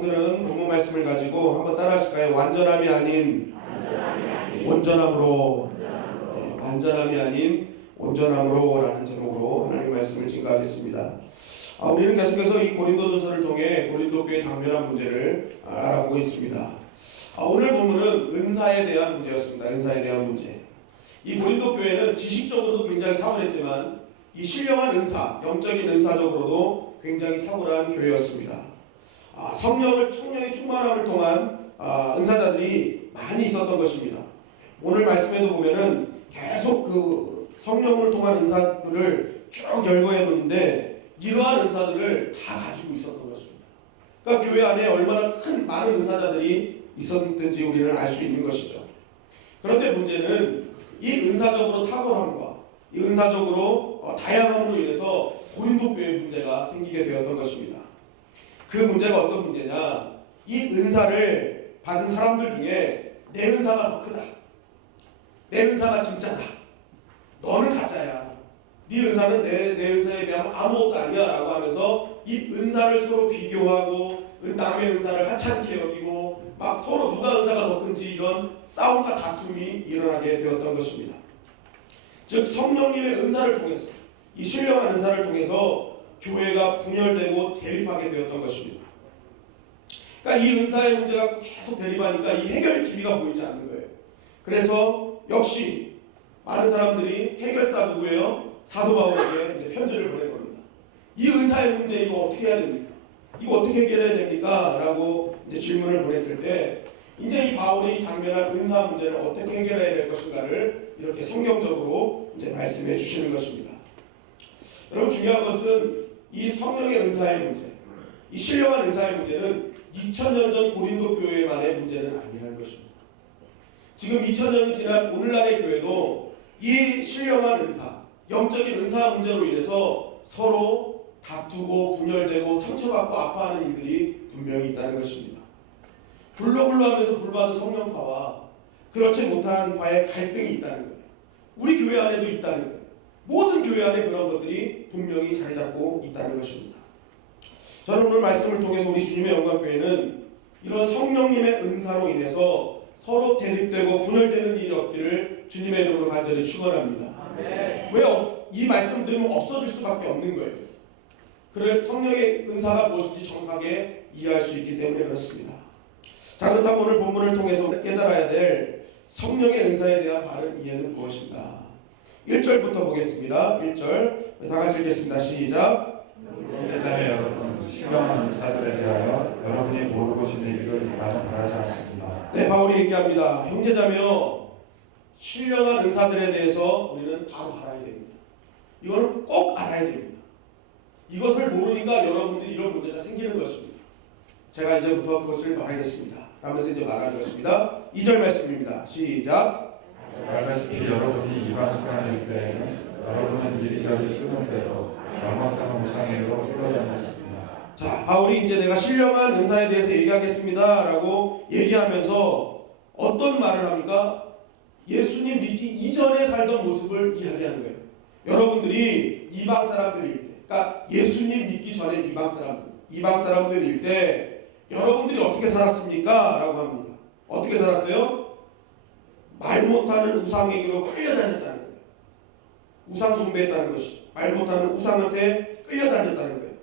오늘은 본문 말씀을 가지고 한번 따라하실까요? 완전함이 아닌 온전함으로, 완전함이 아닌 온전함으로 라는 제목으로 하나님 말씀을 증거하겠습니다. 우리는 계속해서 이 고린도전서를 통해 고린도 교회의 당면한 문제를 알아보고 있습니다. 오늘 본문은 은사에 대한 문제였습니다. 은사에 대한 문제. 이 고린도 교회는 지식적으로도 굉장히 탁월했지만 이 신령한 은사, 영적인 은사적으로도 굉장히 탁월한 교회였습니다. 성령의 충만함을 통한 은사자들이 많이 있었던 것입니다. 오늘 말씀에도 보면은 계속 그 성령을 통한 은사들을 쭉 열거해 보는데 이러한 은사들을 다 가지고 있었던 것입니다. 그러니까 교회 안에 얼마나 많은 은사자들이 있었는지 우리는 알 수 있는 것이죠. 그런데 문제는 이 은사적으로 탁월함과 이 은사적으로 다양함으로 인해서 고린도 교회의 문제가 생기게 되었던 것입니다. 그 문제가 어떤 문제냐? 이 은사를 받은 사람들 중에 내 은사가 더 크다. 내 은사가 진짜다. 너는 가짜야. 네 은사는 내 은사에 비하면 아무것도 아니야 라고 하면서 이 은사를 서로 비교하고 남의 은사를 하찮게 여기고 막 서로 누가 은사가 더 큰지 이런 싸움과 다툼이 일어나게 되었던 것입니다. 즉 성령님의 은사를 통해서 이 신령한 은사를 통해서 교회가 분열되고 대립하게 되었던 것입니다. 그러니까 이 은사의 문제가 계속 대립하니까 이 해결의 기미가 보이지 않는 거예요. 그래서 역시 많은 사람들이 해결사 누구예요? 사도 바울에게 이제 편지를 보낸 겁니다. 이 은사의 문제 이거 어떻게 해야 됩니까? 이거 어떻게 해결해야 됩니까? 라고 이제 질문을 보냈을 때 이제 이 바울이 당면한 은사 문제를 어떻게 해결해야 될 것인가를 이렇게 성경적으로 이제 말씀해 주시는 것입니다. 여러분 중요한 것은 이 성령의 은사의 문제, 이 신령한 은사의 문제는 2000년 전 고린도 교회만의 문제는 아니라는 것입니다. 지금 2000년이 지난 오늘날의 교회도 이 신령한 은사, 영적인 은사 문제로 인해서 서로 다투고 분열되고 상처받고 아파하는 일들이 분명히 있다는 것입니다. 불로불로하면서 불받은 성령파와 그렇지 못한 바의 갈등이 있다는 거예요. 우리 교회 안에도 있다는 거예요. 모든 교회 안에 그런 것들이 분명히 자리 잡고 있다는 것입니다. 저는 오늘 말씀을 통해서 우리 주님의 영광교회는 이런 성령님의 은사로 인해서 서로 대립되고 분열되는 일이 없기를 주님의 이름으로 간절히 축원합니다. 왜 이 말씀 들으면 없어질 수밖에 없는 거예요. 그래 성령의 은사가 무엇인지 정확하게 이해할 수 있기 때문에 그렇습니다. 자, 그렇다면 오늘 본문을 통해서 깨달아야 될 성령의 은사에 대한 바른 이해는 무엇인가? 1절부터 보겠습니다. 1절 다 같이 읽겠습니다. 시작. 깨달아 여러분 신령한 은사들에 대하여 여러분이 모르고 지내기를 나는 바라지 않습니다. 네, 바울이 얘기합니다. 형제자매여, 신령한 은사들에 대해서 우리는 바로 알아야 됩니다. 이거는 꼭 알아야 됩니다. 이것을 모르니까 여러분들이 이런 문제가 생기는 것입니다. 제가 이제부터 그것을 말하겠습니다. 하면서 이제 말하는 것입니다. 2절 말씀입니다. 시작. 알다시피 여러분이 이방 생활일 때에는 여러분은 이리저리 끄는 대로 영원한 우상에로 흘러다녔습니다. 자, 바울이 이제 내가 신령한 은사에 대해서 얘기하겠습니다 라고 얘기하면서 어떤 말을 합니까? 예수님 믿기 이전에 살던 모습을 이야기하는 거예요. 여러분들이 이방 사람들일 때, 그러니까 예수님 믿기 전에 이방 사람들일 때 여러분들이 어떻게 살았습니까? 라고 합니다. 어떻게 살았어요? 말 못하는 우상에게로 끌려다녔다는 거예요. 우상 숭배했다는 것이죠. 말 못하는 우상한테 끌려다녔다는 거예요.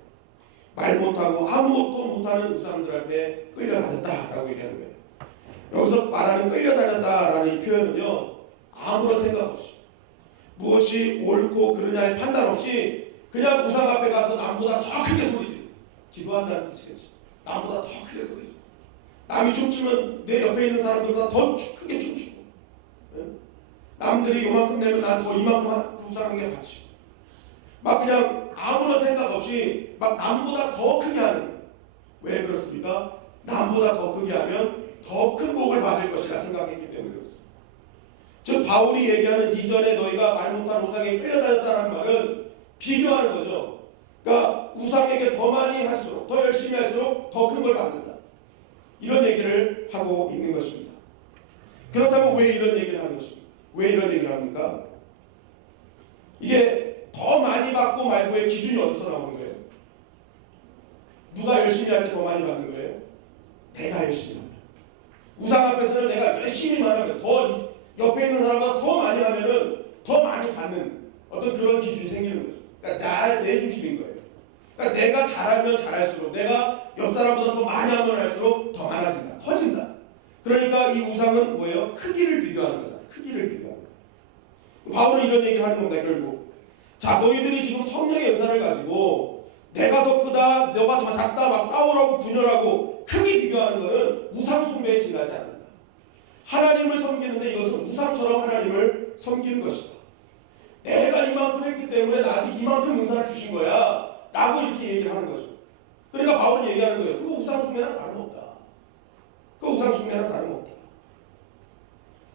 말 못하고 아무것도 못하는 우상들 앞에 끌려다녔다라고 얘기하는 거예요. 여기서 말하는 끌려다녔다라는 이 표현은요, 아무런 생각 없이 무엇이 옳고 그르냐의 판단 없이 그냥 우상 앞에 가서 남보다 더 크게 소리지르고 기도한다는 뜻이겠죠. 남보다 더 크게 소리지르고 남이 춤추면 내 옆에 있는 사람들보다 더 크게 춤추고, 남들이 요만큼 내면 난 더 이만큼 그 우상에게 바치고, 막 그냥 아무런 생각 없이 막 남보다 더 크게 하는 거예요. 왜 그렇습니까? 남보다 더 크게 하면 더 큰 복을 받을 것이라 생각했기 때문에 그렇습니다. 즉 바울이 얘기하는 이전에 너희가 말 못하는 우상에 끌려다녔다는 말은 비교하는 거죠. 그러니까 우상에게 더 많이 할수록, 더 열심히 할수록 더 큰 걸 받는다. 이런 얘기를 하고 있는 것입니다. 그렇다면 왜 이런 얘기를 하는 것입니까? 왜 이런 얘기를 합니까? 이게 더 많이 받고 말고의 기준이 어디서 나오는 거예요? 누가 열심히 할 때 더 많이 받는 거예요? 내가 열심히 하면, 우상 앞에서는 내가 열심히만 하면, 더 옆에 있는 사람보다 더 많이 하면은 더 많이 받는 어떤 그런 기준이 생기는 거죠. 그러니까 내 중심인 거예요. 그러니까 내가 잘하면 잘할수록, 내가 옆 사람보다 더 많이 하면 할수록 더 많아진다, 커진다. 그러니까 이 우상은 뭐예요? 크기를 비교하는 거잖아. 크기를 비교하는 거. 바울은 이런 얘기를 하는 겁니다. 결국 자, 너희들이 지금 성령의 은사를 가지고 내가 더 크다, 너가 더 작다 막 싸우라고 분열하고 크기 비교하는 것은 우상 숭배에 지나지 않는다. 하나님을 섬기는데 이것은 우상처럼 하나님을 섬기는 것이다. 내가 이만큼 했기 때문에 나한테 이만큼 은사를 주신 거야 라고 이렇게 얘기를 하는 거죠. 그러니까 바울은 얘기하는 거예요. 그거 우상 숭배나 다름없다. 그거 우상 숭배나 다름없다.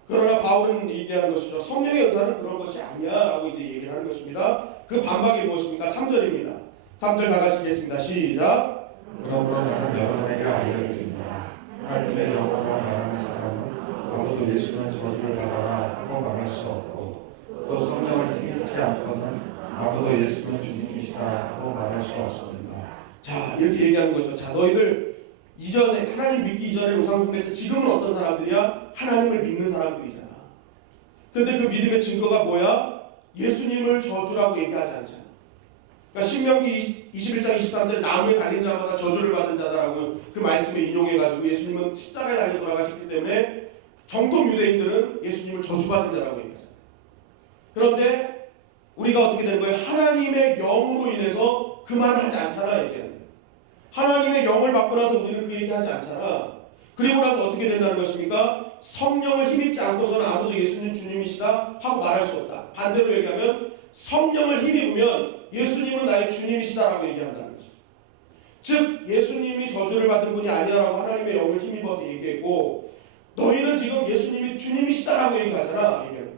그러나 바울은 얘기하는 것이죠. 성령의 은사는 그런 것이 아니야 라고 이제 얘기를 하는 것입니다. 그 반박이 무엇입니까? 3절입니다. 3절 다 같이 읽겠습니다. 시작. 그러므로 나는 여러분에게 알려드립니다. 하나님의 영으로 말하는 사람은 아무도 예수는 저주를 받아라 하고 말할 수 없고, 또 성령을 힘입지 않고는 아무도 예수는 주님이시다 하고 말할 수 없습니다. 자, 이렇게 얘기하는 거죠. 자, 너희들 이전에 하나님 믿기 이전에 우상 숭배했지, 지금은 어떤 사람들이야? 하나님을 믿는 사람들이잖아. 근데 그 믿음의 증거가 뭐야? 예수님을 저주라고 얘기하지 않잖아. 그러니까 신명기 21장 23절에 나무에 달린 자마다 저주를 받은 자다라고 그 말씀을 인용해가지고 예수님은 십자가에 달려 돌아가셨기 때문에 정통 유대인들은 예수님을 저주받은 자라고 얘기하잖아요. 그런데 우리가 어떻게 되는 거예요? 하나님의 영으로 인해서 그 말을 하지 않잖아 얘기하는 거예요. 하나님의 영을 받고 나서 우리는 그 얘기하지 않잖아. 그리고 나서 어떻게 된다는 것입니까? 성령을 힘입지 않고서는 아무도 예수님 주님이시다 하고 말할 수 없다. 반대로 얘기하면 성령을 힘입으면 예수님은 나의 주님이시다라고 얘기한다는 거죠. 즉 예수님이 저주를 받은 분이 아니라고 하나님의 영을 힘입어서 얘기했고, 너희는 지금 예수님이 주님이시다라고 얘기하잖아. 얘기하는.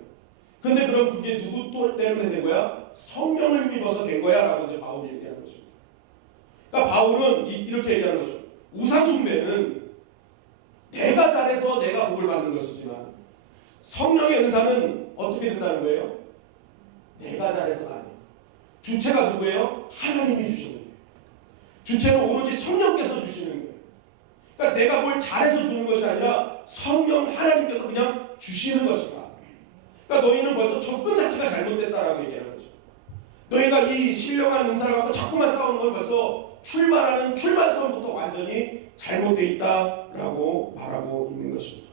근데 그럼 그게 누구 또 때문에 된 거야? 성령을 힘입어서 된 거야라고 이제 바울이 얘기하는 거죠. 그러니까 바울은 이렇게 얘기하는 거죠. 우상 숭배는 내가 잘해서 내가 복을 받는 것이지만 성령의 은사는 어떻게 된다는 거예요? 내가 잘해서가 아니에요. 주체가 누구예요? 하나님이 주시는 거예요. 주체는 오로지 성령께서 주시는 거예요. 그러니까 내가 뭘 잘해서 주는 것이 아니라 성령 하나님께서 그냥 주시는 것이다. 그러니까 너희는 벌써 접근 자체가 잘못됐다라고 얘기하는 거죠. 너희가 이 신령한 은사를 갖고 자꾸만 싸우는 건 벌써 출발선부터 완전히 잘못되어 있다라고 말하고 있는 것입니다.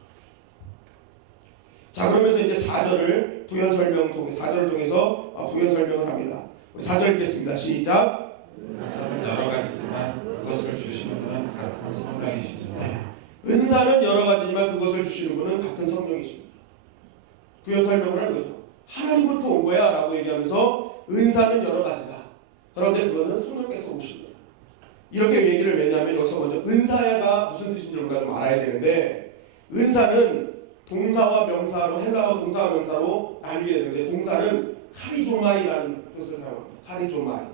자, 그러면서 이제 4절을 부연 설명 통해 4절을 통해서 부연 설명을 합니다. 우리 4절 읽겠습니다. 시작. 은사는 여러 가지지만 그것을 주시는 분은 같은 성령이시죠. 네. 은사는 여러 가지지만 그것을 주시는 분은 같은 성령이십니다. 부연 설명을 하는 거죠. 하나님부터 온 거야 라고 얘기하면서 은사는 여러 가지다. 그런데 그거는 성령께서 오신 거야. 이렇게 얘기를 왜냐하면 여기서 먼저 은사가 무슨 뜻인지 우리가 좀 알아야 되는데, 은사는 동사와 명사로, 헬라어 동사와 명사로 나뉘게 되는데, 동사는 카리조마이라는 뜻을 사용합니다. 카리조마이.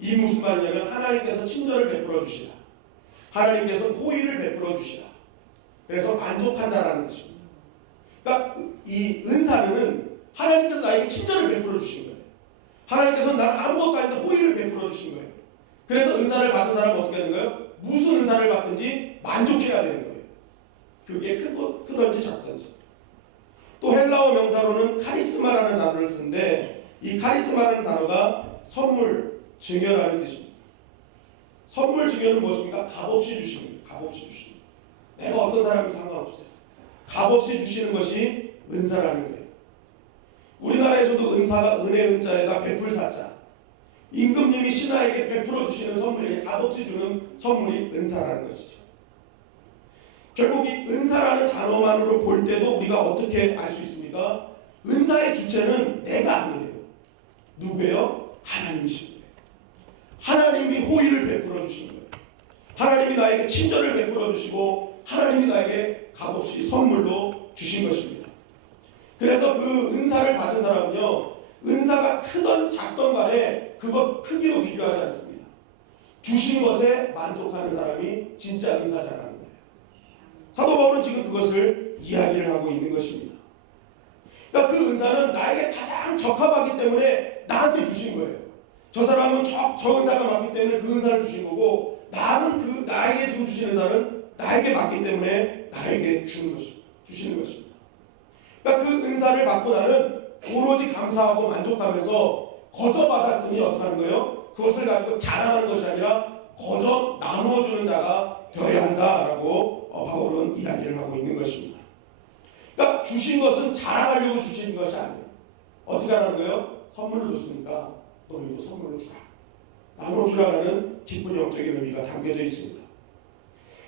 이 무슨 말이냐면 하나님께서 친절을 베풀어 주시다, 하나님께서 호의를 베풀어 주시다, 그래서 만족한다라는 뜻입니다. 그러니까 이 은사는 하나님께서 나에게 친절을 베풀어 주신 거예요. 하나님께서 난 아무것도 아닌데 호의를 베풀어 주신 거예요. 그래서 은사를 받은 사람은 어떻게 되는 거예요? 무슨 은사를 받든지 만족해야 되는 거예요. 그게 크든지 작든지. 또 헬라어 명사로는 카리스마라는 단어를 쓰는데, 이 카리스마라는 단어가 선물, 증여라는 뜻입니다. 선물 증여는 무엇입니까? 값없이 주시는 거예요. 값없이 주시는 거예요. 내가 어떤 사람이면 상관없어요. 값없이 주시는 것이 은사라는 거예요. 우리나라에서도 은사가 은혜 은자에다 베풀사자, 임금님이 신하에게 베풀어 주시는 선물이 값없이 주는 선물이 은사라는 것이죠. 결국 이 은사라는 단어만으로 볼 때도 우리가 어떻게 알 수 있습니까? 은사의 주체는 내가 아니에요. 누구예요? 하나님이신 거예요. 하나님이 호의를 베풀어 주신 거예요. 하나님이 나에게 친절을 베풀어 주시고 하나님이 나에게 값없이 선물로 주신 것입니다. 그래서 그 은사를 받은 사람은요, 은사가 크던 작던 간에 그것 크기로 비교하지 않습니다. 주신 것에 만족하는 사람이 진짜 은사자라는 거예요. 사도 바울은 지금 그것을 이야기를 하고 있는 것입니다. 그러니까 그 은사는 나에게 가장 적합하기 때문에 나한테 주신 거예요. 저 사람은 저 은사가 맞기 때문에 그 은사를 주신 거고, 나는 나에게 지금 주신 은사는 나에게 맡기 때문에 나에게 주시는 것입니다. 그러니까 그 은사를 받고 나는 오로지 감사하고 만족하면서 거저 받았으니 어떻게 하는 거예요? 그것을 가지고 자랑하는 것이 아니라 거저 나누어주는 자가 되어야 한다라고 바울은 이야기를 하고 있는 것입니다. 그러니까 주신 것은 자랑하려고 주시는 것이 아니에요. 어떻게 하는 거예요? 선물로 줬으니까 너희도 선물로 주라. 나눠주라는 깊은 영적인 의미가 담겨져 있습니다.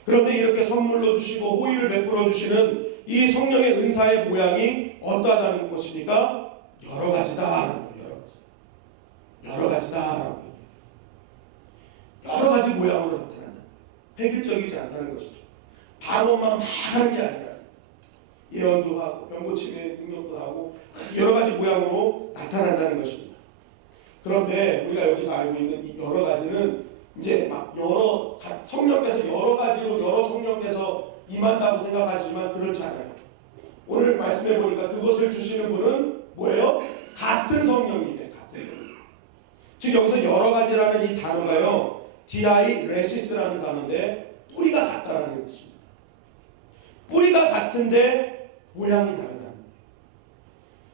그런데 이렇게 선물로 주시고 호의를 베풀어 주시는 이 성령의 은사의 모양이 어떠하다는 것입니까? 여러 가지다. 여러 가지다. 여러 가지 모양으로 나타난다. 획일적이지 않다는 것이죠. 방언만 막 하는 게 아니라 예언도 하고 병고침의 능력도 하고 여러 가지 모양으로 나타난다는 것입니다. 그런데 우리가 여기서 알고 있는 이 여러 가지는 이제 막 여러 성령께서 여러 가지로 여러 성령께서 임한다고 생각하시지만 그렇지 않아요. 오늘 말씀해 보니까 그것을 주시는 분은 뭐예요? 같은 성령이에요. 같은 성령. 즉 여기서 여러 가지라는 이 단어가요, 디아이레시스라는 단어인데 뿌리가 같다라는 뜻입니다. 뿌리가 같은데 모양이 다르다는 거예요.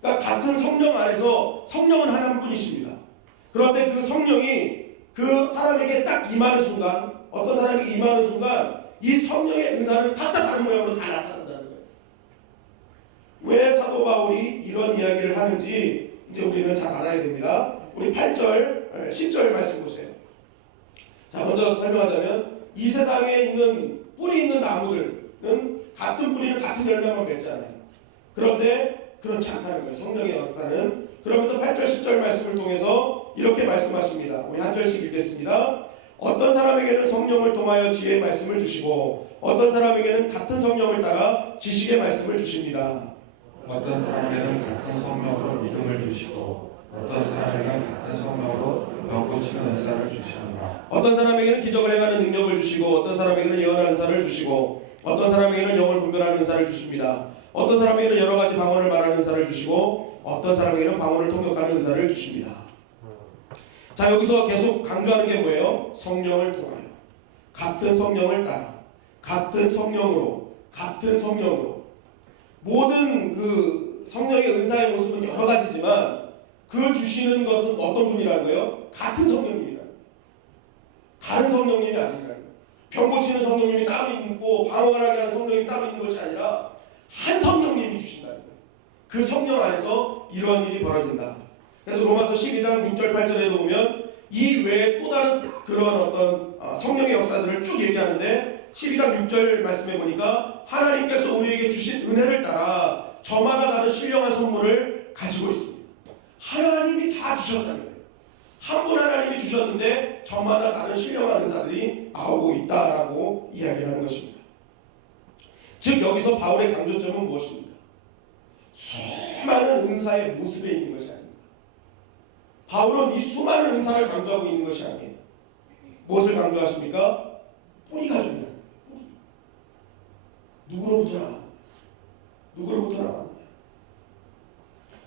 그러니까 같은 성령 안에서 성령은 하나뿐이십니다. 그런데 그 성령이 그 사람에게 딱 임하는 순간, 어떤 사람에게 임하는 순간 이 성령의 은사는 각자 다른 모양으로 다 나타난다는 거예요. 왜 사도 바울이 이런 이야기를 하는지 이제 우리는 잘 알아야 됩니다. 우리 8절, 10절 말씀 보세요. 자, 먼저 설명하자면 이 세상에 있는 뿌리 있는 나무들은 같은 뿌리는 같은 열매만 맺잖아요. 그런데 그렇지 않다는 거예요. 성령의 역사는. 그러면서 8절 10절 말씀을 통해서 이렇게 말씀하십니다. 우리 한 절씩 읽겠습니다. 어떤 사람에게는 성령을 통하여 지혜의 말씀을 주시고 어떤 사람에게는 같은 성령을 따라 지식의 말씀을 주십니다. 어떤 사람에게는 같은 성령으로 믿음을 주시고 어떤 사람에게는 같은 성령으로 병고치는 은사를 주십니다. 어떤 사람에게는 기적을 행하는 능력을 주시고 어떤 사람에게는 예언하는 은사를 주시고 어떤 사람에게는 영을 분별하는 은사를 주십니다. 어떤 사람에게는 여러 가지 방언을 말하는 은사를 주시고 어떤 사람에게는 방언을 통역하는 은사를 주십니다. 자, 여기서 계속 강조하는 게 뭐예요? 성령을 통하여 같은 성령을 따라 같은 성령으로 모든 그 성령의 은사의 모습은 여러 가지지만 그 주시는 것은 어떤 분이라는 거예요? 같은 성령님이라는 거예요. 다른 성령님이 아니라는 거예요. 병 고치는 성령님이 따로 있고 방언을 하게 하는 성령님이 따로 있는 것이 아니라 한 성령님이 주신다는 거예요. 그 성령 안에서 이런 일이 벌어진다. 그래서 로마서 12장 6절 8절에도 보면 이 외에 또 다른 그런 어떤 성령의 역사들을 쭉 얘기하는데 12장 6절 말씀해 보니까 하나님께서 우리에게 주신 은혜를 따라 저마다 다른 신령한 선물을 가지고 있습니다. 하나님이 다 주셨다는 거예요. 한 분 하나님이 주셨는데 저마다 다른 신령한 은사들이 나오고 있다라고 이야기를 하는 것입니다. 즉 여기서 바울의 강조점은 무엇입니까? 수많은 은사의 모습에 있는 것이 아닙니다. 바울은 이 수많은 은사를 강조하고 있는 것이 아니에요. 무엇을 강조하십니까? 뿌리가 중요한 거예요. 누구로부터 나왔느냐? 누구로부터 나왔느냐?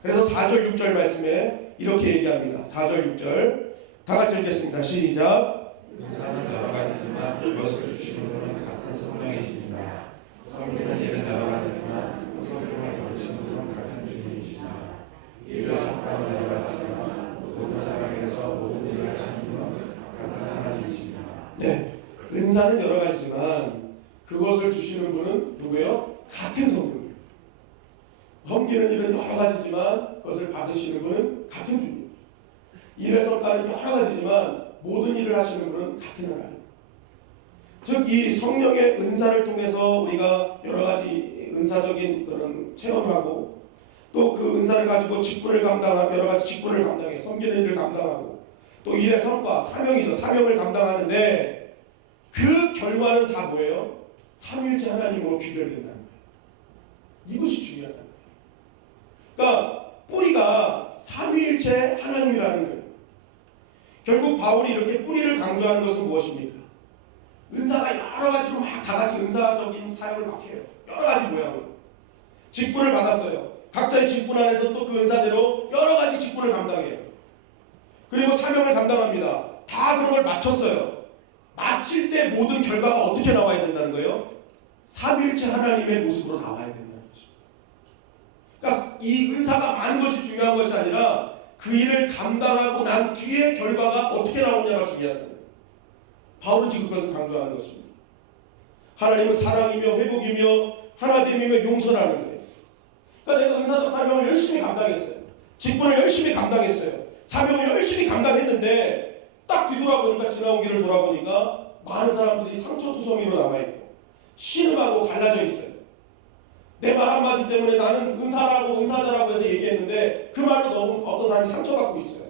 그래서 4절 6절 말씀에 이렇게 얘기합니다. 4절 6절 다 같이 읽겠습니다. 시작. 은사는 여러 가지지만 그것을 주시는 분은 같은 성령이십니다. 성령은 일은 여러 가지지만 성령을 거치는 분은 같은 주님이십니다. 일을 성과는 여러 가지지만 모든 사람에게서 모든 일을 하시는 분은 같은 하나님이십니다. 네, 은사는 여러 가지지만 그것을 주시는 분은 누구예요? 같은 성령이에요. 섬기는 일은 여러 가지지만 그것을 받으시는 분은 같은 주님. 일의 성과는 여러 가지지만 모든 일을 하시는 분은 같은 하나님. 즉 이 성령의 은사를 통해서 우리가 여러 가지 은사적인 그런 체험하고 또 그 은사를 가지고 직분을 감당하고 여러 가지 직분을 감당해 섬기는 일을 감당하고 또 일의 성과 사명이죠. 사명을 감당하는데 그 결과는 다 뭐예요? 삼위일체 하나님으로 귀결된다는 거예요. 이것이 중요하다. 그러니까 뿌리가 삼위일체 하나님이라는 거예요. 결국 바울이 이렇게 뿌리를 강조하는 것은 무엇입니까? 은사가 여러 가지로 막 다 같이 은사적인 사역을 막 해요. 여러 가지 모양으로. 직분을 받았어요. 각자의 직분 안에서 또 그 은사대로 여러 가지 직분을 감당해요. 그리고 사명을 감당합니다. 다 그런 걸 마쳤어요. 마칠 때 모든 결과가 어떻게 나와야 된다는 거예요? 삼위일체 하나님의 모습으로 나와야 된다는 것입니다. 그러니까 이 은사가 많은 것이 중요한 것이 아니라 그 일을 감당하고 난 뒤에 결과가 어떻게 나오냐가 중요하다는 거예요. 바울은 지금 그것을 강조하는 것입니다. 하나님은 사랑이며 회복이며 하나됨이며 용서라는 거예요. 그러니까 내가 은사적 사명을 열심히 감당했어요. 직분을 열심히 감당했어요. 사명을 열심히 감당했는데 딱 뒤돌아보니까, 지나온 길을 돌아보니까 많은 사람들이 상처투성이로 남아있고 신음하고 갈라져 있어요. 내 말 한마디 때문에 나는 은사라고 은사자라고 해서 얘기했는데 그 말로 너무 어떤 사람이 상처받고 있어요.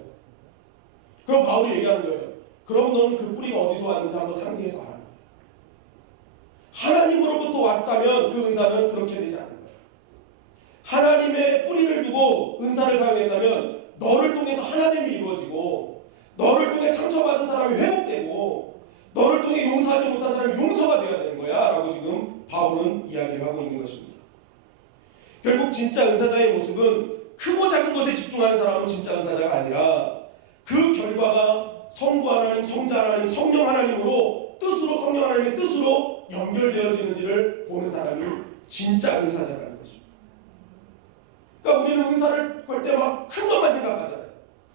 그럼 바울이 얘기하는 거예요. 그럼 너는 그 뿌리가 어디서 왔는지 한번 상기해서 알아. 하나님으로부터 왔다면 그 은사는 그렇게 되지 않는 거예요. 하나님의 뿌리를 두고 은사를 사용했다면 너를 통해서 하나됨이 이루어지고, 너를 통해 상처받은 사람이 회복되고, 너를 통해 용서하지 못한 사람이 용서가 되어야 되는 거야 라고 지금 바울은 이야기를 하고 있는 것입니다. 결국 진짜 은사자의 모습은 크고 작은 것에 집중하는 사람은 진짜 은사자가 아니라 그 결과가 성부 하나님, 성자 하나님, 성령 하나님으로 뜻으로, 성령 하나님의 뜻으로 연결되어지는지를 보는 사람이 진짜 은사자라는 것입니다. 그러니까 우리는 은사를 걸 때 막 큰 것만 생각하잖아요.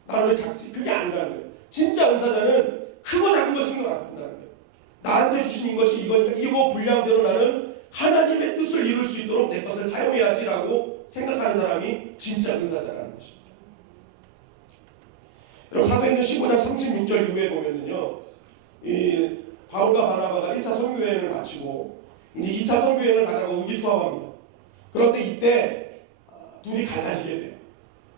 나는 왜 작지? 그게 아니라는 거예요. 진짜 은사자는 크고 작은 거 신경 안 쓴다는 거예요. 나한테 주신 것이 이거니까 이거 분량대로 나는 하나님의 뜻을 이룰 수 있도록 내 것을 사용해야지라고 생각하는 사람이 진짜 은사자라는 것입니다. 여러분, 사도행전 15장 36절 이후에 보면은요, 이 바울과 바나바가 1차 선교여행을 마치고 이제 2차 선교여행을 가자고 의기투합합니다. 그런데 이때 둘이 갈라지게 돼요.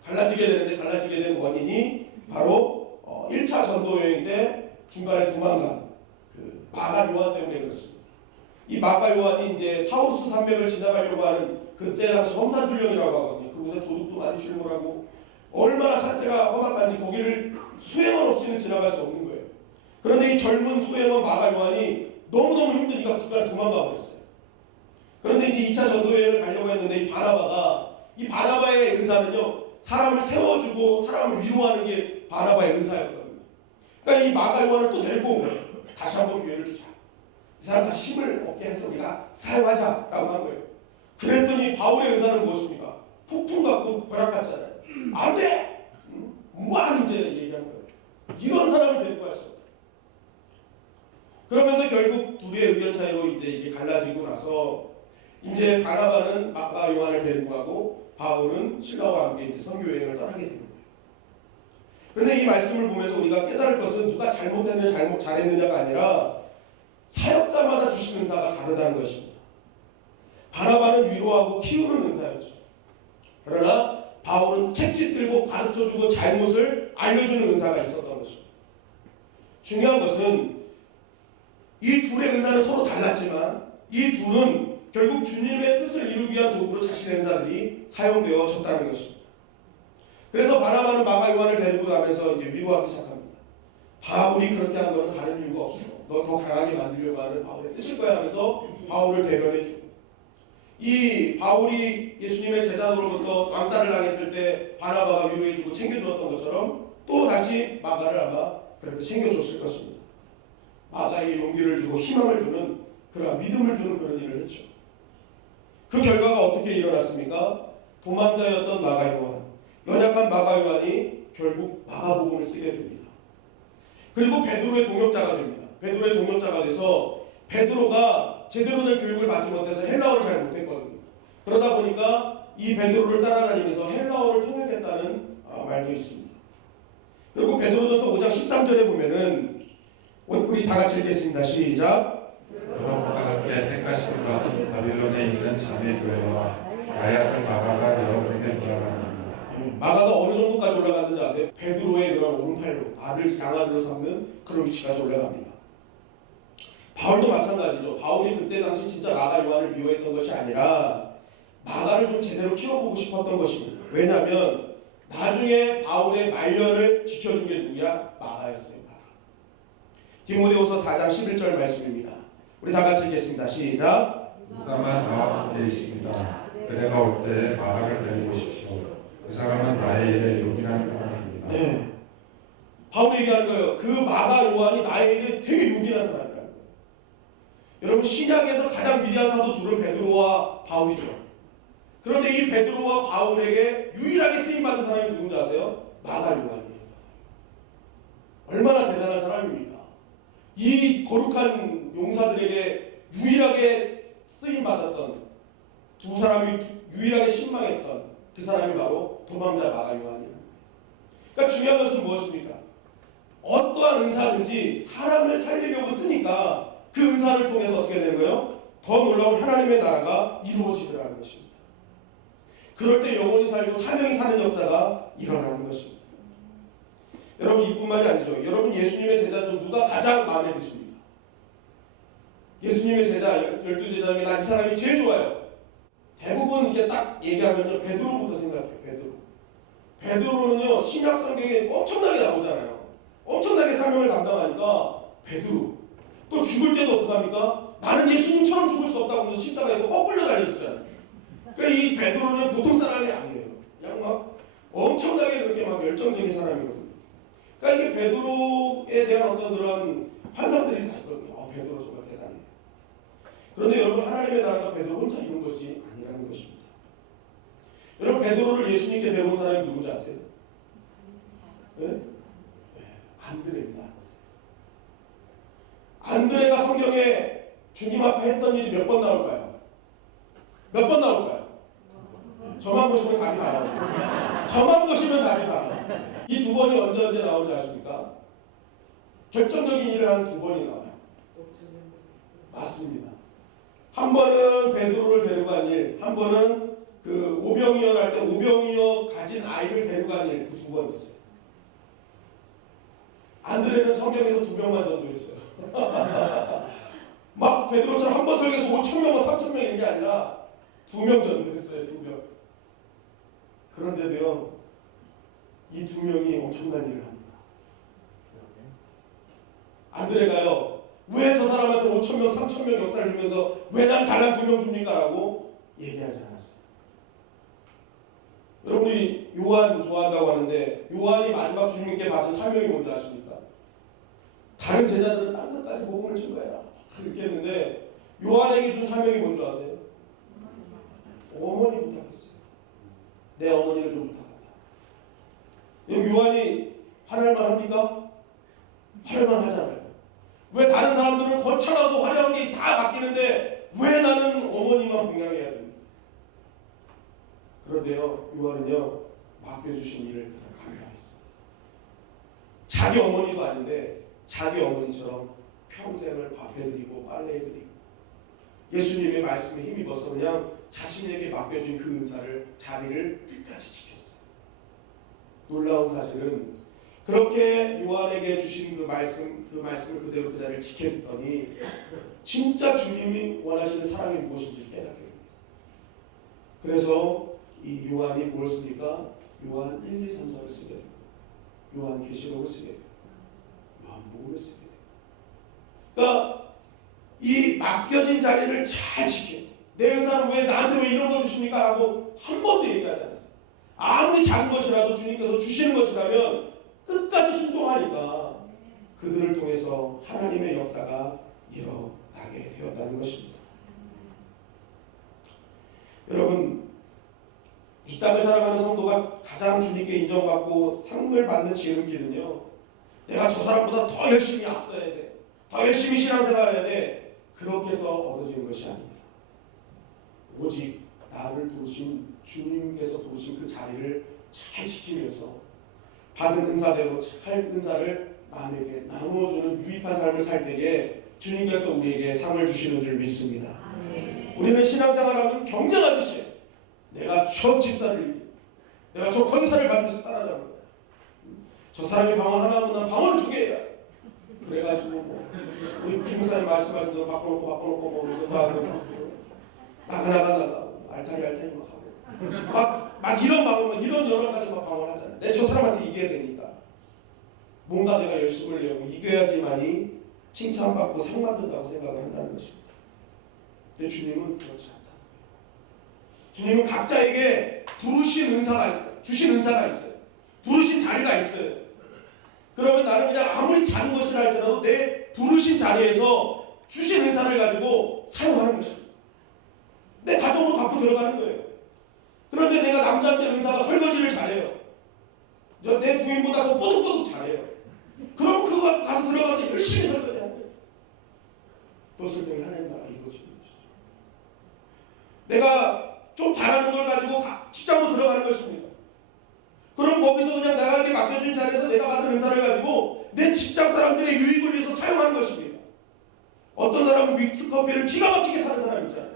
갈라지게 된 원인이 바로 1차 전도여행 때 중간에 도망간 그 마가 요한 때문에 그렇습니다. 이 마가 요한이 이제 타우루스 산맥을 지나가려고 하는 그때 당시 험산줄령이라고 하거든요. 그곳에 도둑도 많이 출몰하고 얼마나 산세가 험악한지 거기를 수행원 없이는 지나갈 수 없는 거예요. 그런데 이 젊은 수행원 마가 요한이 너무너무 힘드니까 중간에 도망가 버렸어요. 그런데 이제 2차 전도여행을 가려고 했는데 이 바나바의 은사는요, 사람을 세워주고 사람을 위로하는 게 바나바의 은사였거든요. 그러니까 이 마가 요한을 또 데리고 온 거예요. 다시 한번 기회를 주자. 이 사람 다 힘을 얻게 해서 우리가 사용하자라고 한 거예요. 그랬더니 바울의 은사는 무엇입니까? 폭풍 같고 벼락 같잖아요. 안 돼! 막 이제 얘기한 거예요. 이런 사람을 데리고 갈 수 없다. 그러면서 결국 둘의 의견 차이로 이제 이게 갈라지고 나서 이제 바나바는 마가 요한을 데리고 가고 바울은 실라와 함께 이제 선교여행을 떠나게 되는 거예요. 그런데 이 말씀을 보면서 우리가 깨달을 것은 누가 잘못했느냐 잘했느냐가 아니라 사역자마다 주신 은사가 다르다는 것입니다. 바나바는 위로하고 키우는 은사였죠. 그러나 바울은 책짓 들고 가르쳐주고 잘못을 알려주는 은사가 있었던 것입니다. 중요한 것은 이 둘의 은사는 서로 달랐지만 이 둘은 결국 주님의 뜻을 이루기 위한 도구로 자신의 은사들이 사용되어졌다는 것입니다. 그래서 바나바는 마가 요한을 데리고 가면서 이제 위로하기 시작합니다. 바울이 그렇게 한 거는 다른 이유가 없어. 너 더 강하게 만들려고 하는 바울의 뜻일 거야 하면서 바울을 대변해주고, 이 바울이 예수님의 제자로부터 왕따를 당했을 때 바나바가 위로해주고 챙겨주었던 것처럼 또 다시 마가를 아마 그렇게 챙겨줬을 것입니다. 마가에게 용기를 주고 희망을 주는, 그런 믿음을 주는 그런 일을 했죠. 그 결과가 어떻게 일어났습니까? 도망자였던 마가 요한, 연약한 마가 요한이 결국 마가복음을 쓰게 됩니다. 그리고 베드로의 동역자가 됩니다. 베드로의 동역자가 돼서 베드로가 제대로 된 교육을 받지 못해서 헬라어를 잘 못했거든요. 그러다 보니까 이 베드로를 따라다니면서 헬라어를 통역했다는 말도 있습니다. 그리고 베드로전서 5장 13절에 보면은 우리 다 같이 읽겠습니다. 시작. 여러분과 함께 택하심을 받은 바빌론에 있는 자매교회와 나의 아들 마가가 여러분에게 돌아갑니다. 마가가 어느 정도까지 올라갔는지 아세요? 베드로의 그런 오른팔로 아들 양아들로 삼는 그런 위치까지 올라갑니다. 바울도 마찬가지죠. 바울이 그때 당시 진짜 마가 요한을 미워했던 것이 아니라 마가를 좀 제대로 키워보고 싶었던 것입니다. 왜냐하면 나중에 바울의 말년을 지켜준 게 누구야? 마가였어요. 마가. 디모데후서 4장 11절 말씀입니다. 우리 다 같이 읽겠습니다. 시작. 누가만 나와 함께 있습니다. 그대가 올 때 마가를 데리고 오십시오. 그 사람은 나의 일에 용인한 사람입니다. 네. 바울이 얘기하는 거예요. 그 마가 요한이 나의 일에 되게 용인한 사람이라는 거예요. 여러분 신약에서 가장 위대한 사도 둘은 베드로와 바울이죠. 그런데 이 베드로와 바울에게 유일하게 쓰임받은 사람이 누군지 아세요? 마가 요한이에요. 얼마나 대단한 사람입니까? 이 거룩한 용사들에게 유일하게 쓰임받았던 두 사람이 유일하게 신망했던 그 사람이 바로 도망자 마가 요한이에요. 그러니까 중요한 것은 무엇입니까? 어떠한 은사든지 사람을 살리려고 쓰니까 그 은사를 통해서 어떻게 되는 거예요? 더 놀라운 하나님의 나라가 이루어지더라는 것입니다. 그럴 때 영혼이 살고 사명이 사는 역사가 일어나는 것입니다. 여러분 이뿐만이 아니죠. 여러분 예수님의 제자 중 누가 가장 마음에 드십니까? 예수님의 제자 12제자 중에 난 이 사람이 제일 좋아요. 대부분 이렇게 딱 얘기하면요 베드로부터 생각해요. 베드로는요 신약 성경에 엄청나게 나오잖아요. 엄청나게 사명을 담당하니까 베드로. 또 죽을 때도 어떡합니까? 나는 예수님처럼 죽을 수 없다고 하면서 십자가에 꺾으려 달려졌잖아요. 그러니까 이 베드로는 보통 사람이 아니에요. 그냥 막 엄청나게 그렇게 막 열정적인 사람이거든요. 그러니까 이게 베드로에 대한 어떤 그런 환상들이 다 있거든요. 베드로 정말 대단해요. 그런데 여러분 하나님의 나라가 베드로 혼자 있는 것이 아니라는 것입니다. 여러분 베드로를 예수님께 데려온 사람이 누군지 아세요? 네? 안드레입니다. 안드레가 성경에 주님 앞에 했던 일이 몇 번 나올까요? 몇 번 나올까요? 저만 보시면 답이 다 나옵니다. 저만 보시면 답이 다 나옵니다. 이 두 번이 언제 나오는지 아십니까? 결정적인 일을 한 두 번이 나와요. 맞습니다. 한 번은 베드로를 데려간 일, 한 번은 그 오병이어 할 때 오병이어 가진 아이를 데려간 일, 그 두 번 있어요. 안드레는 성경에서 2명만 전도했어요. 막 베드로처럼 한 번 설교해서 5,000명, 3,000명 이런 게 아니라 2명 전도했어요. 2명. 그런데도요, 이 2명이 엄청난 일을 합니다. 안드레가요, 왜 저 사람한테 5,000명, 3,000명 역사를 주면서 왜 난 달랑 2명 줍니까? 라고 얘기하지 않았어요. 여러분이 요한 좋아한다고 하는데 요한이 마지막 주님께 받은 사명이 뭔지 아십니까? 다른 제자들은 땅 끝까지 복음을 증거해라 이렇게 했는데 요한에게 준 사명이 뭔지 아세요? 어머니 부탁했어요. 내 어머니를 좀 부탁한다. 요한이 화낼만 합니까? 화낼만 하잖아요. 왜 다른 사람들은 거창하고 화려한 게 다 맡기는데 왜 나는 어머니만 공양해야 됩니까? 그런데요, 요한은요, 맡겨주신 일을 그냥 감당했습니다. 자기 어머니도 아닌데, 자기 어머니처럼 평생을 밥 해드리고, 빨래 해드리고, 예수님의 말씀에 힘입어서 그냥 자신에게 맡겨진 그 은사를, 자리를 끝까지 지켰어요. 놀라운 사실은, 그렇게 요한에게 주신 그 말씀을 그대로 그 자리를 지켰더니, 진짜 주님이 원하시는 사랑이 무엇인지 깨닫게 됩니다. 그래서, 이 요한이 뭘 씁니까? 요한 1, 2, 3, 4를 쓰게 돼요. 요한 계시록을 쓰게 돼요. 요한복음을 쓰게 돼요. 그러니까 이 맡겨진 자리를 잘 지켜요. 내 은사는 왜 나한테 왜 이런 거 주십니까? 라고 한 번도 얘기하지 않았어요. 아무리 작은 것이라도 주님께서 주시는 것이라면 끝까지 순종하니까 그들을 통해서 하나님의 역사가 일어나게 되었다는 것입니다. 여러분 이 땅을 살아가는 성도가 가장 주님께 인정받고 상을 받는 지름길은요, 내가 저 사람보다 더 열심히 앞서야 돼, 더 열심히 신앙생활을 해야 돼, 그렇게 해서 얻어지는 것이 아닙니다. 오직 나를 부르신 주님께서 부르신 그 자리를 잘 지키면서 받은 은사대로 잘 은사를 남에게 나누어주는 유익한 삶을 살 때에 주님께서 우리에게 상을 주시는 줄 믿습니다. 우리는 신앙생활하면 경쟁하듯이 내가 저 집사를 이기, 내가 저 권사를 반드시 따라잡을 거야. 저 사람이 방언 하나 하면 난 방언을 2개 해야 돼. 그래가지고 뭐 우리 김목사님 말씀하신 대로 바꿔놓고 뭐 이것도 하고 나가 알타리 막 하고 막 이런 방언 이런 여러 가지 막 방언하잖아요. 내 저 사람한테 이겨야 되니까 뭔가 내가 열심을 내고 이겨야지만이 칭찬받고 상 받는다고 생각을 한다는 것입니다. 근데 주님은 그렇지 않다. 주님은 각자에게 부르신 은사가 있고 주신 은사가 있어요. 부르신 자리가 있어요. 그러면 나는 그냥 아무리 작은 것이라 할지라도 내 부르신 자리에서 주신 은사를 가지고 사용하는 것입니다. 내 가정으로 갖고 들어가는 거예요. 그런데 내가 남자인데 은사가 설거지를 잘해요. 내 부인보다 더 뽀득뽀득 잘해요. 그럼 그거 가서 들어가서 열심히 설거지하는 거예요. 그것을 통해 하나님 나라가 이루어지는 것이죠. 내가 좀 잘하는 걸 가지고 직장으로 들어가는 것입니다. 그럼 거기서 그냥 나에게 맡겨준 자리에서 내가 받은 은사를 가지고 내 직장 사람들의 유익을 위해서 사용하는 것입니다. 어떤 사람은 믹스커피를 기가 막히게 타는 사람 있잖아요.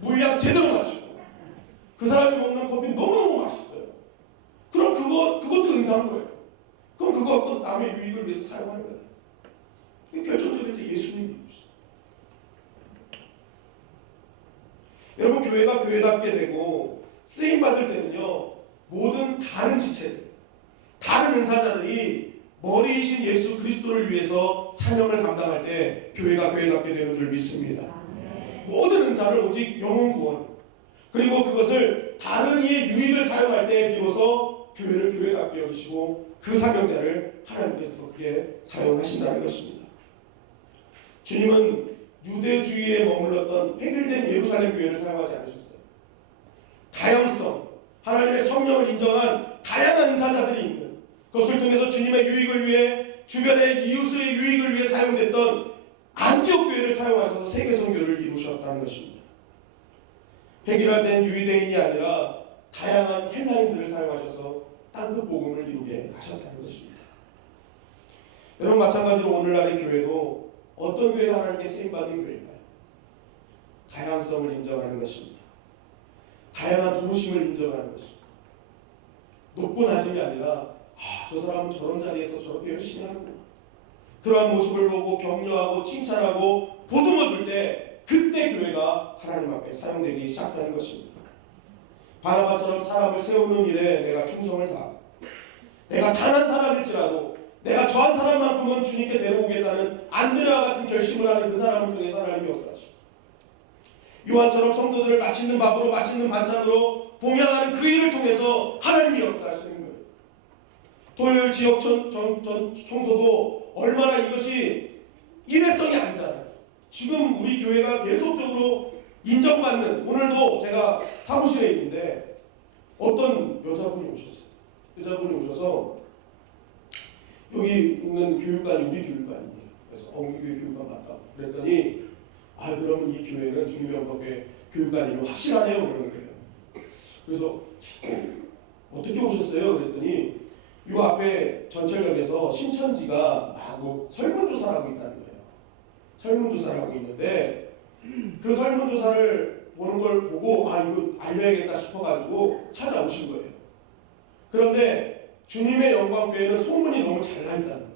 물량 제대로 맞추고 그 사람이 먹는 커피는 너무너무 맛있어요. 그럼 그것도 은사인 거예요. 그럼 그거 갖고 남의 유익을 위해서 사용하는 거예요. 이게 결정적일 때 예수님이 있어요. 여러분, 교회가 교회답게 되고 쓰임 받을 때는요, 모든 다른 지체들, 다른 은사자들이 머리이신 예수 그리스도를 위해서 사명을 감당할 때 교회가 교회답게 되는 줄 믿습니다. 모든 은사를 오직 영혼 구원, 그리고 그것을 다른 이의 유익을 사용할 때 비로소 교회를 교회답게 여기시고 그 사명자를 하나님께서 더 크게 사용하신다는 것입니다. 주님은 유대주의에 머물렀던 획일된 예루살렘 교회를 사용하지 않으셨어요. 다양성, 하나님의 성령을 인정한 다양한 인사자들이 있는 그것을 통해서 주님의 유익을 위해, 주변의 이웃의 유익을 위해 사용됐던 안디옥 교회를 사용하셔서 세계 선교를 이루셨다는 것입니다. 획일화된 유대인이 아니라 다양한 헬라인들을 사용하셔서 땅끝 복음을 이루게 하셨다는 것입니다. 여러분, 마찬가지로 오늘날의 교회도 어떤 교회가 하나님께 쓰임받는 교회인가요? 다양성을 인정하는 것입니다. 다양한 부르심을 인정하는 것입니다. 높고 낮음이 아니라 저 사람은 저런 자리에서 저렇게 열심히 하는구나. 그러한 모습을 보고 격려하고 칭찬하고 보듬어줄 때 그때 교회가 하나님 앞에 사용되기 시작하는 것입니다. 바나바처럼 사람을 세우는 일에 내가 충성을 다하고 내가 단 한 사람일지라도 내가 저 한 사람만큼은 주님께 데려오겠다는 안드레와 같은 결심을 하는 그 사람을 통해서 하나님이 역사하시고 요한처럼 성도들을 맛있는 밥으로 맛있는 반찬으로 봉양하는 그 일을 통해서 하나님이 역사하시는 거예요. 토요일 지역 청소도 얼마나 이것이 일회성이 아니잖아요. 지금 우리 교회가 계속적으로 인정받는, 오늘도 제가 사무실에 있는데 어떤 여자분이 오셨어요. 여자분이 오셔서 여기 있는 교육관이 우리 교육관이에요. 그래서 우리 교회 교육관 맞다고 그랬더니 그러면 이 교회는 주님의 영광교회 교육관이면 확실하네요 그러는 거예요. 그래서 어떻게 오셨어요? 그랬더니 이 앞에 전철역에서 신천지가 막 설문조사를 하고 있다는 거예요. 설문조사를 하고 있는데 그 설문조사를 보는 걸 보고 이거 알려야겠다 싶어가지고 찾아오신 거예요. 그런데 주님의 영광교회는 소문이 너무 잘 나 있다는 거예요.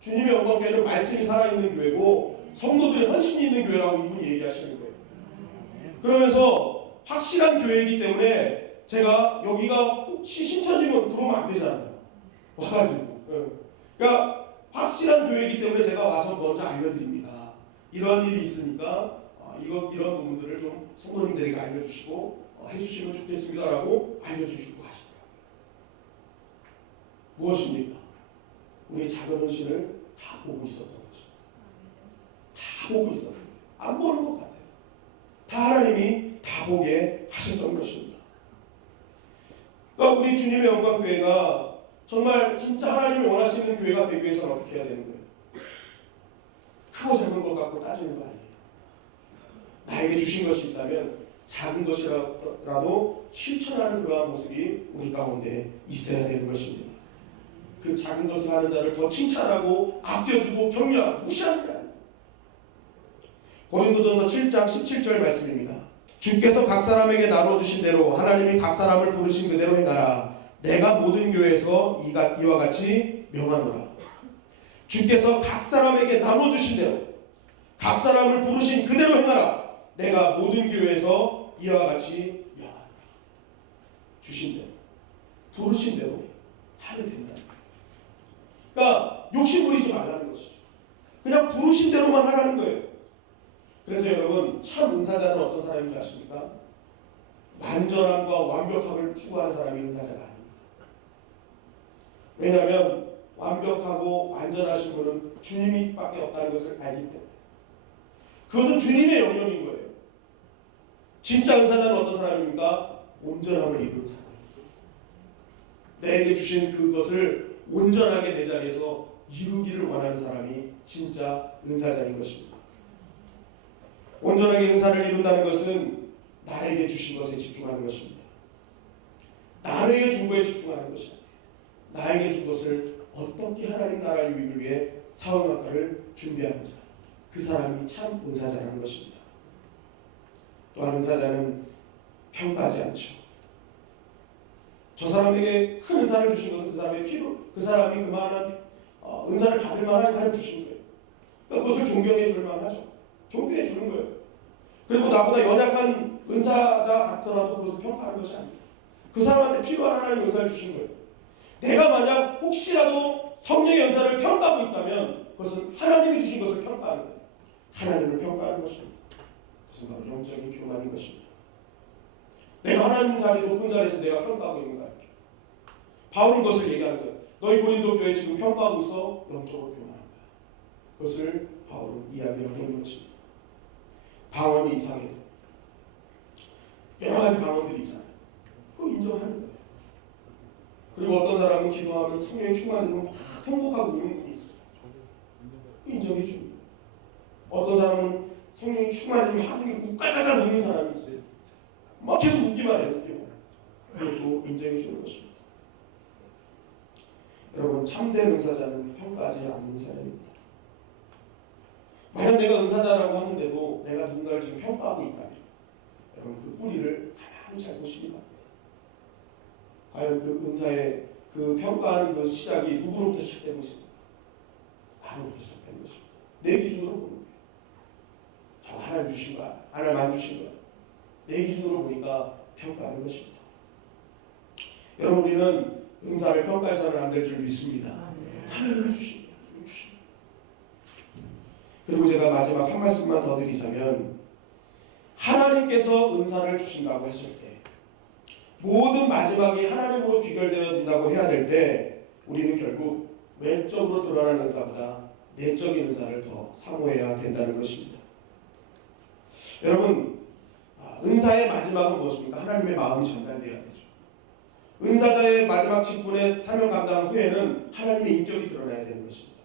주님의 영광교회는 말씀이 살아있는 교회고 성도들의 헌신이 있는 교회라고 이분이 얘기하시는 거예요. 그러면서 확실한 교회이기 때문에 제가 여기가 혹시 신천지면 들어오면 안 되잖아요. 와가지고. 그러니까 확실한 교회이기 때문에 제가 와서 먼저 알려드립니다. 이런 일이 있으니까 이런 부분들을 좀 성도님들에게 알려주시고 해주시면 좋겠습니다라고 알려주시고 하시더라고요. 무엇입니까? 우리의 작은 헌신을 다 보고 있었던 거죠. 다 보고 있었던 거예요. 안 보는 것 같아요. 다 하나님이 다 보게 하셨던 것입니다. 그러니까 우리 주님의 영광교회가 정말 진짜 하나님이 원하시는 교회가 되기 위해서는 어떻게 해야 되는 거예요? 크고 작은 것 갖고 따지는 거 아니에요. 나에게 주신 것이 있다면 작은 것이라도 실천하는 그러한 모습이 우리 가운데 있어야 되는 것입니다. 그 작은 것을 하는 자를 더 칭찬하고 아껴주고 격려하고 무시하는 게 아니에요. 고린도전서 7장 17절 말씀입니다. 주께서 각 사람에게 나눠주신 대로 하나님이 각 사람을 부르신 그대로 행하라. 내가 모든 교회에서 이와 같이 명하노라. 주께서 각 사람에게 나눠주신 대로 각 사람을 부르신 그대로 행하라. 내가 모든 교회에서 이와 같이 명하노라. 주신 대로, 부르신 대로 하면 된다. 그러니까 욕심 부리지 말라는 것이죠. 그냥 부르신 대로만 하라는 거예요. 그래서 여러분, 참 은사자는 어떤 사람인지 아십니까? 완전함과 완벽함을 추구하는 사람이 은사자가 아닙니다. 왜냐하면 완벽하고 완전하신 분은 주님밖에 없다는 것을 알기 때문에 그것은 주님의 영역인 거예요. 진짜 은사자는 어떤 사람입니까? 온전함을 이루는 사람입니다. 내게 주신 그것을 온전하게 내 자리에서 이루기를 원하는 사람이 진짜 은사자인 것입니다. 온전하게 은사를 이룬다는 것은 나에게 주신 것에 집중하는 것입니다. 남에게 준 것에 집중하는 것이 아니에요. 나에게 준 것을 어떻게 하나님 나라의 유익을 위해 사용할까를 준비하는 자, 그 사람이 참 은사자라는 것입니다. 또한 은사자는 평가하지 않죠. 저 사람에게 큰 은사를 주신 것은 그 사람이 그만한 은사를 받을 만한 은사를 주신 거예요. 그러니까 그것을 존경해 줄 만하죠. 존경해 주는 거예요. 그리고 나보다 연약한 은사자 같더라도 그것을 평가하는 것이 아닙니다. 그 사람한테 필요한 하나님의 은사를 주신 거예요. 내가 만약 혹시라도 성령의 은사를 평가하고 있다면 그것은 하나님이 주신 것을 평가하는 거예요. 하나님을 평가하는 것입니다. 그것은 바로 영적인 교만인 것입니다. 내가 하나님 자리 높은 자리에서 내가 평가하고 있는 거야. 바울은 그것을 얘기하는 거예요. 너희 고린도 교회 지금 평가하고 있어 영적으로 교만한 거야. 그것을 바울은 이야기하고 있는 것입니다. 방언이 이상해도 여러 가지 방언들이 있잖아요. 그거 인정하는 거예요. 그리고 어떤 사람은 기도하면 성령이 충만해지면 막 통곡하고 우는 분이 있어요. 그거 인정해 줍니다. 어떤 사람은 성령이 충만해지면 하루종일 깔깔깔 우는 사람이 있어요. 막 계속 웃기만 해요. 그것도 인정해 주는 것입니다. 여러분, 참된 은사자는 평가하지 않는 사람입니다. 만약 내가 은사자라고 하는데도 내가 누군가를 지금 평가하고 있다면 여러분 그 뿌리를 가만히 잘 보시기 바랍니다. 과연 그 은사의 그 평가하는 그 시작이 누구로부터 시작된 것입니까? 나로부터 시작된 것입니다. 내 기준으로 보는 거예요. 저 하나님 주신 거야, 하나님 주신 거야. 내 기준으로 보니까 평가하는 것입니다. 여러분, 우리는 은사를 평가해서는 안 될 줄 믿습니다. 하나님을 주신 거야. 그리고 제가 마지막 한 말씀만 더 드리자면, 하나님께서 은사를 주신다고 했을 때 모든 마지막이 하나님으로 귀결되어진다고 해야 될 때 우리는 결국 외적으로 드러나는 은사보다 내적인 은사를 더 사모해야 된다는 것입니다. 여러분, 은사의 마지막은 무엇입니까? 하나님의 마음이 전달되어야 되죠. 은사자의 마지막 직분의 사명 감당 후에는 하나님의 인격이 드러나야 되는 것입니다.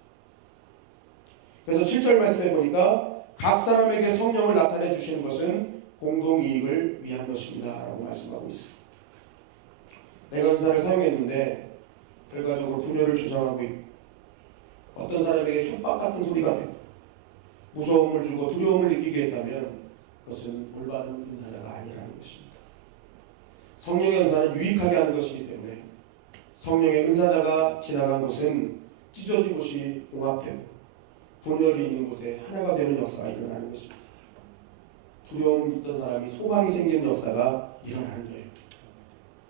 그래서 7절 말씀해 보니까 각 사람에게 성령을 나타내 주시는 것은 공동이익을 위한 것입니다 라고 말씀하고 있습니다. 내가 은사를 사용했는데 결과적으로 분열을 조장하고 있고 어떤 사람에게 협박 같은 소리가 되고 무서움을 주고 두려움을 느끼게 했다면 그것은 올바른 은사자가 아니라는 것입니다. 성령의 은사는 유익하게 하는 것이기 때문에 성령의 은사자가 지나간 곳은 찢어진 곳이 봉합되고 분열이 있는 곳에 하나가 되는 역사가 일어나는 것입니다. 두려움을 믿던 사람이 소망이 생기는 역사가 일어나는 거예요.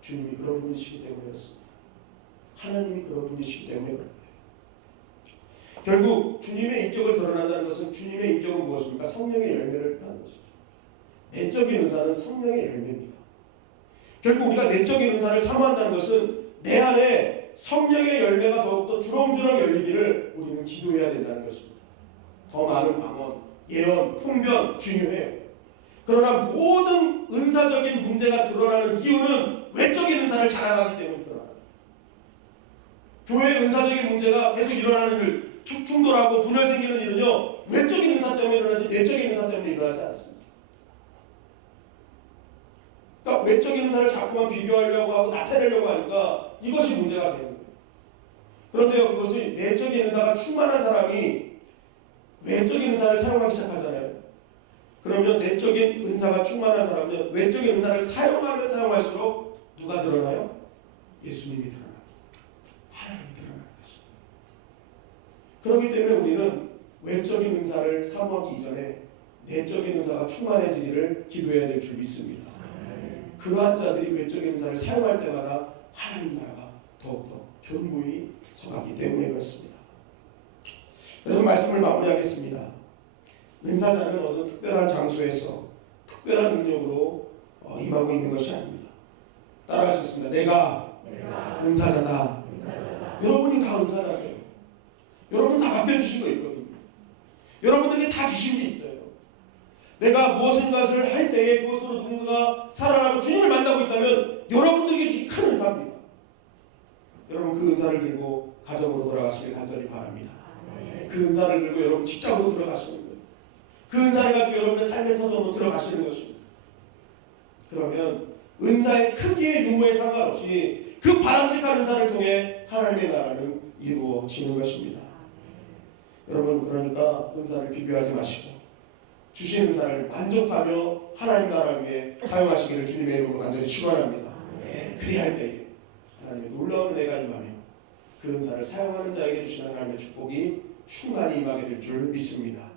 주님이 그런 분이시기 때문에 그렇습니다. 하나님이 그런 분이시기 때문에 그런 거예요. 결국 주님의 인격을 드러난다는 것은 주님의 인격은 무엇입니까? 성령의 열매를 뜻하는 것이죠. 내적인 은사는 성령의 열매입니다. 결국 우리가 내적인 은사를 사모한다는 것은 내 안에 성령의 열매가 더욱더 주렁주렁 열리기를 우리는 기도해야 된다는 것입니다. 더 많은 방언, 예언, 통변 중요해요. 그러나 모든 은사적인 문제가 드러나는 이유는 외적인 은사를 자랑하기 때문에 드러나요. 교회의 은사적인 문제가 계속 일어나는 일, 충돌하고 분열 생기는 일은요, 외적인 은사 때문에 일어나지 내적인 은사 때문에 일어나지 않습니다. 그러니까 외적인 은사를 자꾸만 비교하려고 하고 나타내려고 하니까 이것이 문제가 되는 거예요. 그런데요, 그것이 내적인 은사가 충만한 사람이 외적인 은사를 사용하기 시작하잖아요. 그러면 내적인 은사가 충만한 사람은 외적인 은사를 사용하면 사용할수록 누가 드러나요? 예수님이 드러나요. 하나님이 드러나는 것입니다. 그렇기 때문에 우리는 외적인 은사를 사모하기 이전에 내적인 은사가 충만해지기를 기도해야 될 줄 믿습니다. 그러한 자들이 외적인 은사를 사용할 때마다 하나님 나라가 더욱더 견고히 서가기 때문에 그렇습니다. 그래서 말씀을 마무리하겠습니다. 은사자는 어느 특별한 장소에서 특별한 능력으로 임하고 있는 것이 아닙니다. 따라할 수 있습니다. 내가 은사자다. 여러분이 다 은사자세요. 여러분 다 맡겨주신 거 있거든요. 여러분들에게 다 주신 게 있어요. 내가 무엇인가를 할 때에 그것으로 누군가가 살아나고 주님을 만나고 있다면 여러분들에게 주신 큰 은사입니다. 여러분 그 은사를 들고 가정으로 돌아가시길 간절히 바랍니다. 그 은사를 들고 여러분 직장으로 들어가시는 거예요. 그 은사를 가지고 여러분의 삶의 터전으로 들어가시는 것입니다. 그러면 은사의 크기의 유무에 상관없이 그 바람직한 은사를 통해 하나님의 나라는 이루어지는 것입니다. 여러분 그러니까 은사를 비교하지 마시고 주신 은사를 만족하며 하나님 나라 위에 사용하시기를 주님의 이름으로 간절히 축원합니다. 그리할 때에 하나님의 놀라운 은혜가 임하며 그 은사를 사용하는 자에게 주신 하나님의 축복이 충만히 임하게 될 줄 믿습니다.